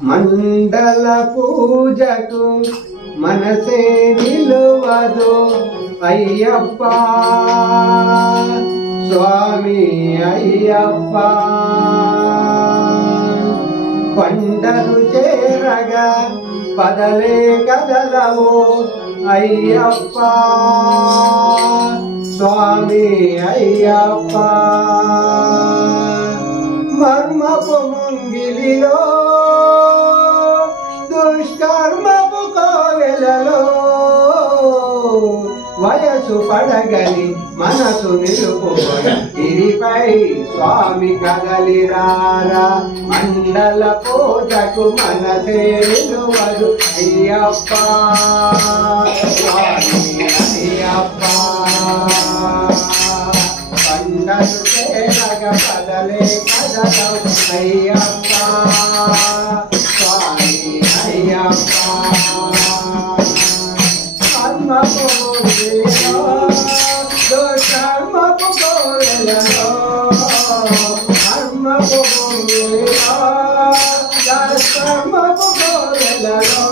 మండల పూజకు మనసే నిలువదు అయ్యప్ప స్వామి అయ్యప్ప. కొండలు చేరగా పదలే కదలవు అయ్యప్ప స్వామి అయ్యప్ప. మర్మపు ముంగిలిలో దుష్కర్మపు కోవెలలో వయసు పడగలి మనసు నిలుపుకొని ఇరిపై స్వామి కదలిరారా. మండల పూజకు మనసే నిలువదు అయ్యప్ప స్వామి అయ్యప్ప. కొండలు చేరగ పదలే కదలవు అయ్యప్ప స్వామి అయ్యప్ప. దుష్కర్మపు కోవెలలో కర్మపు దుష్కర్మపు కోవెలలో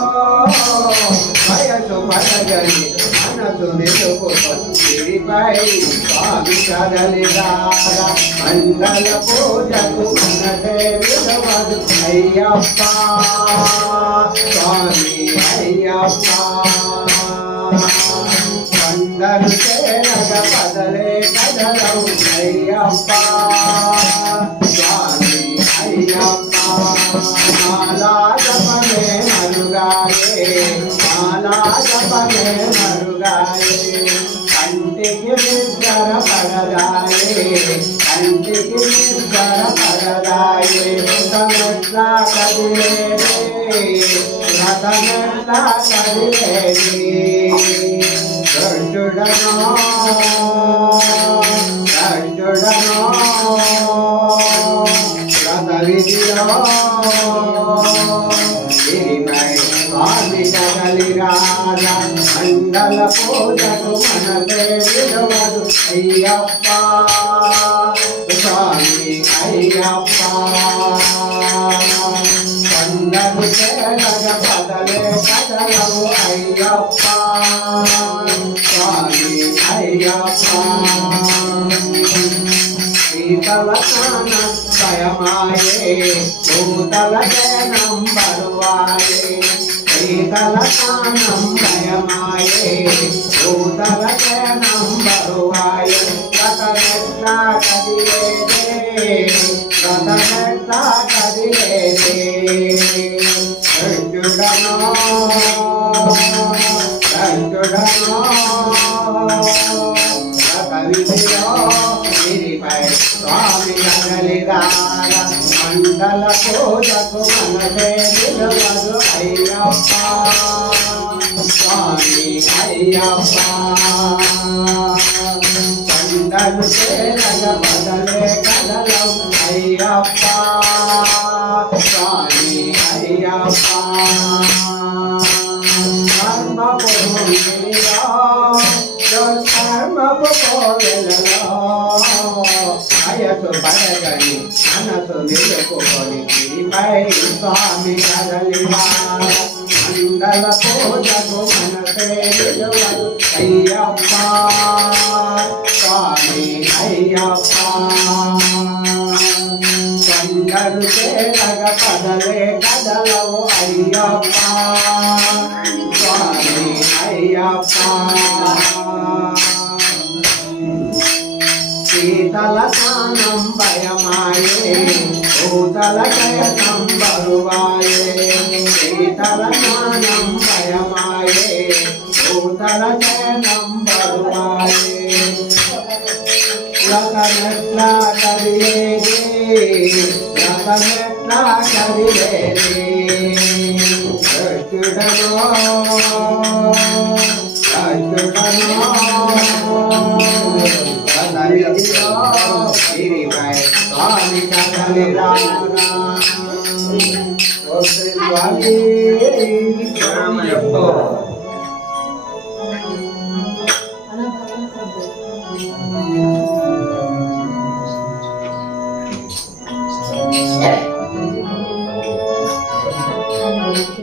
వయసు పడగలి మనసు నిలుపుకొనిపై స్వామి కదలిరారా. మండల పూజకు మనసే నిలవదు అయ్యప్ప స్వామి అయ్యప్ప. కొండలు చేరగ పదలే కదలవు అయ్యప్ప స్వామి అయ్యప్ప. మాలా జపమే మరుగాయే మాలా జపమే మరుగాయే కంటికి నిద్ర పడదాయే కంటికి నిద్ర పడదాయే. రథమెట్లా కదిలేదే రథమెట్లా కదిలేది దండుడనో దండుడనో రథ విధిలో గిరిపై స్వామి కదలిరారా. మండల పూజకు మనసే నిలవదు అయ్యప్ప స్వామి అయ్యప్ప. కొండలు చేరగ పదలే కదలవు అయ్యప్ప స్వామి అయ్యప్ప. శీతల స్నాన భయమాయే భూతల జనం బరువాయే శీతల స్నానం భయమాయే భూతల జనం బరువాయే. రథమెట్లా కదిలేదే రథమెట్లా కదిలేదే దండుడనో దండుడనో రథ విధిలో గిరిపై స్వామి కదలిరారా. మండల పూజకు మనసే నిలవదు అయ్యప్ప స్వామి అయ్యప్ప. కొండలు చేరగ పదలే కదలవు అయ్యప్ప స్వామి అయ్యప్ప. కర్మపు ముంగిలిలో దుష్కర్మపు కోవెలలో వయసు పడగని మనసు నిలుపుకొని గిరిపై స్వామి కదలిరారా. మండల పూజకు మనసే నిలువదు అయ్యప్ప స్వామి అయ్యప్ప. కొండలు చేరగ పదలే కదలవు అయ్యప్ప స్వామి అయ్యప్ప. శీతల స్నానం భయమాయే భూతల జనం బరువాయే శీతల స్నానం భయమాయే భూతల జనం బరువాయే. రథమెట్లా కదిలేదే రథమెట్లా కదిలేదే దండుడనో దండుడనో రథ విధిలో గిరిపై స్వామి కదలిరారా. స్వామి